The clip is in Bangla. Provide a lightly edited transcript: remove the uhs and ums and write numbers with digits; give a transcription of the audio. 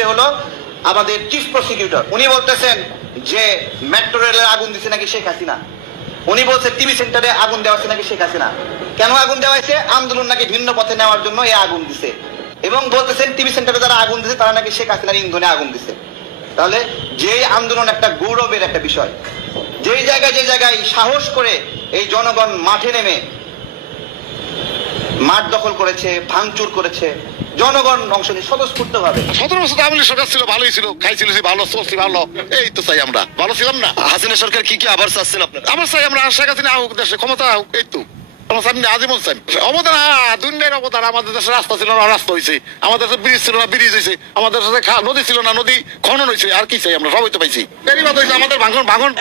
করছে হলো আমাদের চিফ প্রসিকিউটর। উনি বলতেছেন যে মেট্রো রেলের আগুন দিছে নাকি শেখ হাসিনা। উনি বলছে টিভি সেন্টারে আগুন দেওয়া হয়েছে নাকি শেখ হাসিনা। কেন আগুন দেওয়া হয়েছে? আন্দোলন নাকি ভিন্ন পথে নেওয়ার জন্য এই আগুন দিছে, এবং বলতেছেন টিভি সেন্টারে যারা আগুন দিছে তারা নাকি শেখ হাসিনার ইন্ধনে আগুন দিছে। তাহলে যে আন্দোলন একটা গৌরবের একটা বিষয়, যেই জায়গায় সাহস করে এই জনগণ মাঠে নেমে মাঠ দখল করেছে, ভাঙচুর করেছে, জনগণ অংশ নিয়ে স্বতঃস্ফূর্ত ভাবে। 17 বছর আওয়ামী লীগ সরকার ছিল, ভালোই ছিল, খাইছিল ভালো, চলছি ভালো, এই তো চাই আমরা। ভালো ছিলাম না? হাসিনা সরকার কি আবার চাচ্ছেন আপনারা? আবার চাই আমরা শেখ হাসিনা হোক, দেশে ক্ষমতা হোক, এই তো আজীবন চাই। অবদান দুনিয়ার অবদান। আমাদের দেশে রাস্তা ছিল না, রাস্তা হয়েছে। আমাদের দেশে ব্রিজ ছিল না, ব্রিজ হয়েছে। আমাদের দেশে নদী ছিল না, নদী খনন হয়েছে। আর কি চাই আমরা? সবই তো পাইছি। আমাদের ভাঙন